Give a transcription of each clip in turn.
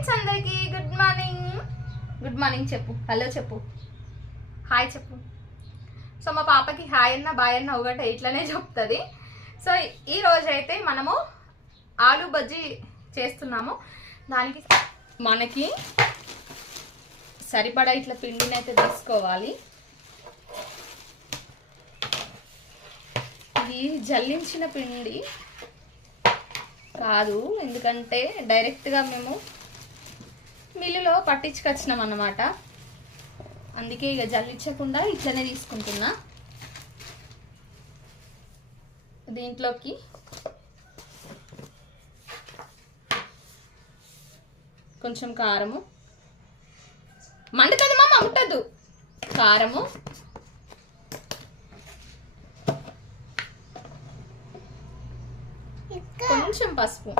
Friends అందరికి good morning చెప్పు, hello చెప్పు, హాయ్ చెప్పు. సో మా పాపకి హాయ్ అన్న బాయ్ అన్న ఒకటే ఇట్లనే చెప్తుంది. సో ఈ రోజు అయితే మనము ఆలు బజ్జీ చేస్తున్నాము. దానికి మనకి సరిపడా ఇట్లా పిండిని అయితే తీసుకోవాలి. ఇది జల్లించిన పిండి కాదు, ఎందుకంటే డైరెక్ట్గా మేము మిల్లులో పట్టించుకొచ్చినాం అన్నమాట. అందుకే ఇక జల్లించకుండా ఇట్లనే తీసుకుంటున్నా. దీంట్లోకి కొంచెం కారము, మండుతుంది మామ ముట్టద్దు, కారము, కొంచెం పసుపు,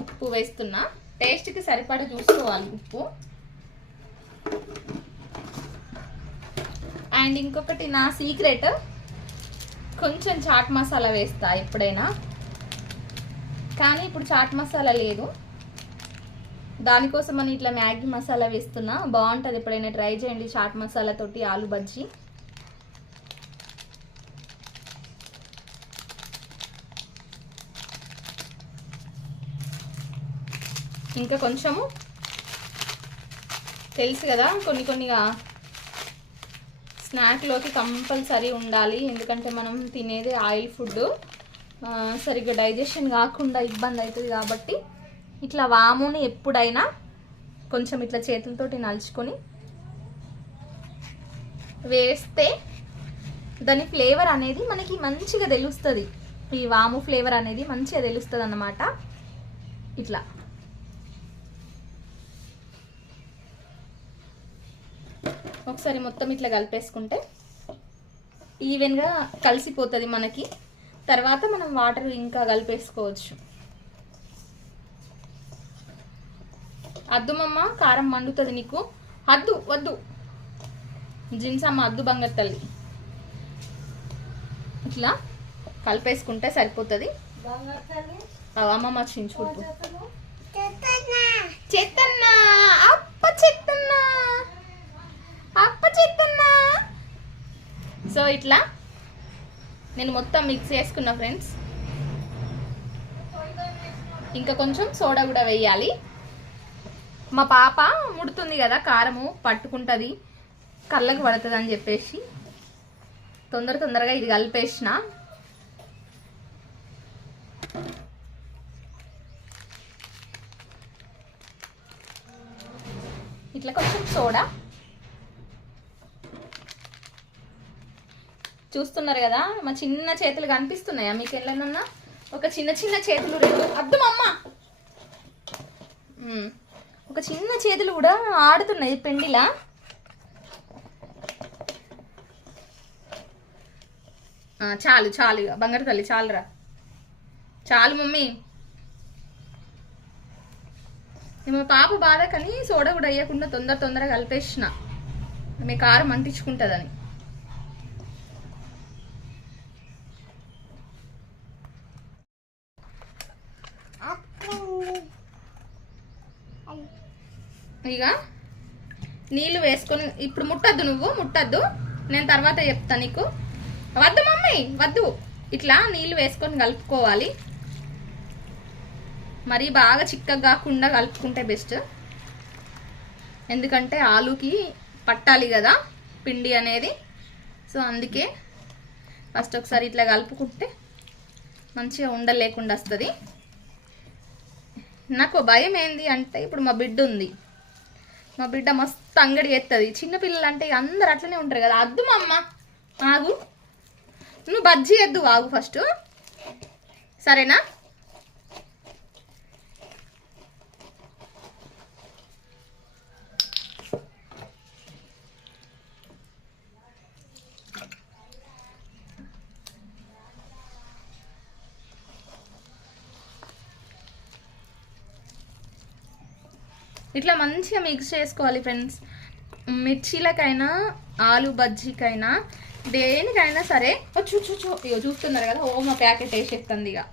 ఉప్పు వేస్తున్నా. టేస్ట్కి సరిపడా చూసుకోవాలి ఉప్పు. అండ్ ఇంకొకటి నా సీక్రెట్, కొంచెం చాట్ మసాలా వేస్తా ఎప్పుడైనా, కానీ ఇప్పుడు చాట్ మసాలా లేదు. దానికోసం అని ఇట్లా మ్యాగీ మసాలా వేస్తున్నా. బాగుంటుంది, ఎప్పుడైనా ట్రై చేయండి చాట్ మసాలా తోటి ఆలు బజ్జీ. ఇంకా కొంచెము తెలుసు కదా, కొన్నిగా స్నాక్లోకి కంపల్సరీ ఉండాలి. ఎందుకంటే మనం తినేది ఆయిల్ ఫుడ్, సరిగ్గా డైజెషన్ కాకుండా ఇబ్బంది అవుతుంది. కాబట్టి ఇట్లా వాముని ఎప్పుడైనా కొంచెం ఇట్లా చేతులతోటి నలుచుకొని వేస్తే దాని ఫ్లేవర్ అనేది మనకి మంచిగా తెలుస్తుంది. ఈ వాము ఫ్లేవర్ అనేది మంచిగా తెలుస్తుంది అన్నమాట. ఇట్లా ఒకసారి మొత్తం ఇట్లా కలిపేసుకుంటే ఈవెన్గా కలిసిపోతుంది మనకి. తర్వాత మనం వాటర్ ఇంకా కలిపేసుకోవచ్చు. అద్దు మమ్మ, కారం మండుతుంది నీకు, అద్దు వద్దు జిన్సమ్మ, అద్దు బంగారు తల్లి. ఇట్లా కలిపేసుకుంటే సరిపోతుంది. అమ్మమ్మ చించు చెత్తన్నా అప్ప చెత్తన్నా. సో ఇట్లా నేను మొత్తం మిక్స్ చేసుకున్నా ఫ్రెండ్స్. ఇంకా కొంచెం సోడా కూడా వేయాలి. మా పాప ముడుతుంది కదా, కారము పట్టుకుంటుంది, కళ్ళకు పడుతుంది అని చెప్పేసి తొందరగా ఇది కలిపేసిన. ఇట్లా కొంచెం సోడా చూస్తున్నారు కదా. మా చిన్న చేతులు కనిపిస్తున్నాయా మీకు? ఎట్లనన్నా ఒక చిన్న చేతులు రెండు, అద్దు అమ్మ, ఒక చిన్న చేతులు కూడా ఆడుతున్నాయి పిండిలా. చాలు బంగారు తల్లి, చాలురా, చాలు మమ్మీ. మా పాప బాధ కానీ సోడా కూడా వేయకుండా తొందరగా కలిపేసిన, మీ కారం అంటించుకుంటుందని. ఇక నీళ్ళు వేసుకొని ఇప్పుడు నువ్వు ముట్టద్దు, నేను తర్వాత చెప్తా నీకు. వద్దు మమ్మీ వద్దు. ఇట్లా నీళ్ళు వేసుకొని కలుపుకోవాలి. మరీ బాగా చిక్కగా కాకుండా కలుపుకుంటే బెస్ట్. ఎందుకంటే ఆలుకి పట్టాలి కదా పిండి అనేది. సో అందుకే ఫస్ట్ ఒకసారి ఇట్లా కలుపుకుంటే మంచిగా ఉండలేకుండా వస్తుంది. నాకు భయం ఏంది అంటే, ఇప్పుడు మా బిడ్డ ఉంది, మా బిడ్డ మస్తు అంగడి ఎత్తది. చిన్నపిల్లలు అంటే అందరు అట్లనే ఉంటారు కదా. అద్దు మా అమ్మ, ఆగు, నువ్వు బజ్జీ ఎద్దు, ఆగు ఫస్ట్, సరేనా? ఇట్లా మంచిగా మిక్స్ చేసుకోవాలి ఫ్రెండ్స్. మిర్చీలకైనా ఆలు బజ్జీకైనా దేనికైనా సరే. ఇగో చూస్తున్నారు కదా, ఓ మా ప్యాకెట్ వేసేస్తుంది. ఇక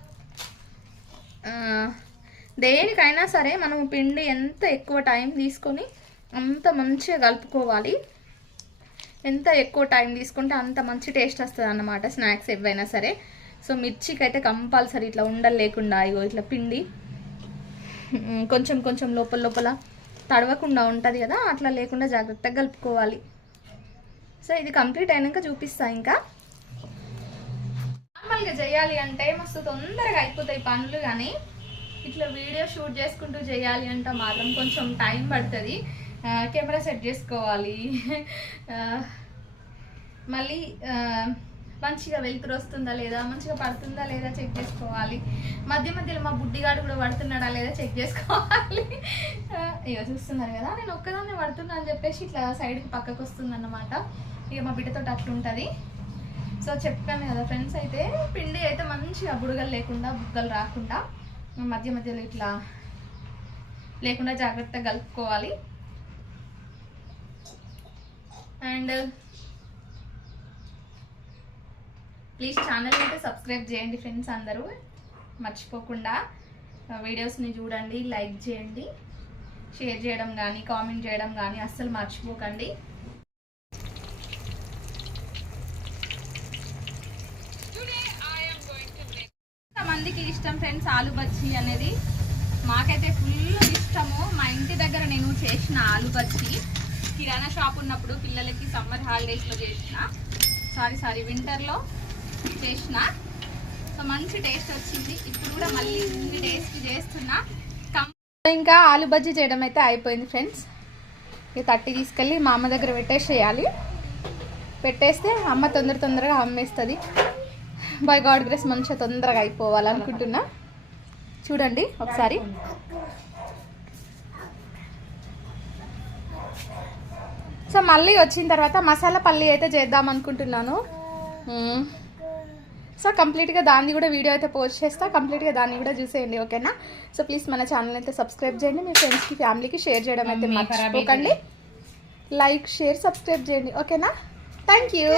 దేనికైనా సరే మనం పిండి ఎంత ఎక్కువ టైం తీసుకొని అంత మంచిగా కలుపుకోవాలి. ఎంత ఎక్కువ టైం తీసుకుంటే అంత మంచి టేస్ట్ వస్తుంది అన్నమాట స్నాక్స్ ఏవైనా సరే. సో మిర్చికి అయితే కంపల్సరీ ఇట్లా ఉండలు లేకుండా ఇట్లా పిండి కొంచెం కొంచెం లోపల లోపల తడవకుండా ఉంటుంది కదా, అట్లా లేకుండా జాగ్రత్తగా కలుపుకోవాలి. సో ఇది కంప్లీట్ అయినాక చూపిస్తా. ఇంకా నార్మల్గా చేయాలి అంటే మస్తు తొందరగా అయిపోతాయి పనులు, కానీ ఇట్లా వీడియో షూట్ చేసుకుంటూ చేయాలి అంటే మాత్రం కొంచెం టైం పడుతుంది. కెమెరా సెట్ చేసుకోవాలి, మళ్ళీ మంచిగా వెలుతురు వస్తుందా లేదా, మంచిగా పడుతుందా లేదా చెక్ చేసుకోవాలి. మధ్య మధ్యలో మా బుడ్డిగాడు కూడా పడుతున్నాడా లేదా చెక్ చేసుకోవాలి. ఇక చూస్తున్నారు కదా, నేను ఒక్కదాన్ని పడుతున్నా అని చెప్పేసి ఇట్లా సైడ్కి పక్కకు వస్తుంది అన్నమాట. ఇక మా బిడ్డతో అట్లుంటుంది. సో చెప్పాను కదా ఫ్రెండ్స్, అయితే పిండి అయితే మంచిగా బుడగలు లేకుండా బుగ్గలు రాకుండా మధ్య మధ్యలో ఇట్లా లేకుండా జాగ్రత్తగా కలుపుకోవాలి. అండ్ ప్లీజ్ ఛానల్ అయితే సబ్స్క్రైబ్ చేయండి ఫ్రెండ్స్, అందరూ మర్చిపోకుండా వీడియోస్ని చూడండి, లైక్ చేయండి, షేర్ చేయడం కానీ కామెంట్ చేయడం కానీ అస్సలు మర్చిపోకండి. మందికి ఇష్టం ఫ్రెండ్స్ ఆలు బజ్జీ అనేది, మాకైతే ఫుల్ ఇష్టము. మా ఇంటి దగ్గర నేను చేసిన ఆలు బజ్జీ కిరాణా షాప్ ఉన్నప్పుడు పిల్లలకి సమ్మర్ హాలిడేస్లో చేసిన, సారీ వింటర్లో చేసిన. సో మంచి టేస్ట్ వచ్చింది. ఇప్పుడు కూడా మళ్ళీ ఇన్ని డేస్కి చేస్తున్నా. ఇంకా ఆలు బజ్జీ చేయడం అయితే అయిపోయింది ఫ్రెండ్స్. ఇక తట్టి తీసుకెళ్ళి మా అమ్మ దగ్గర పెట్టేసేయాలి. పెట్టేస్తే అమ్మ తొందరగా అమ్మేస్తుంది. బై గాడ్ గ్రేస్ మంచిగా తొందరగా అయిపోవాలనుకుంటున్నా. చూడండి ఒకసారి. సో మళ్ళీ వచ్చిన తర్వాత మసాలా పల్లి అయితే చేద్దాం అనుకుంటున్నాను. సో కంప్లీట్గా దాన్ని కూడా వీడియో అయితే పోస్ట్ చేస్తా, కంప్లీట్గా దాన్ని కూడా చూసేయండి, ఓకేనా? సో ప్లీజ్ మన ఛానల్ అయితే సబ్స్క్రైబ్ చేయండి, మీ ఫ్రెండ్స్కి ఫ్యామిలీకి షేర్ చేయడం అయితే మర్చిపోకండి. లైక్ షేర్ సబ్స్క్రైబ్ చేయండి, ఓకేనా? Thank you.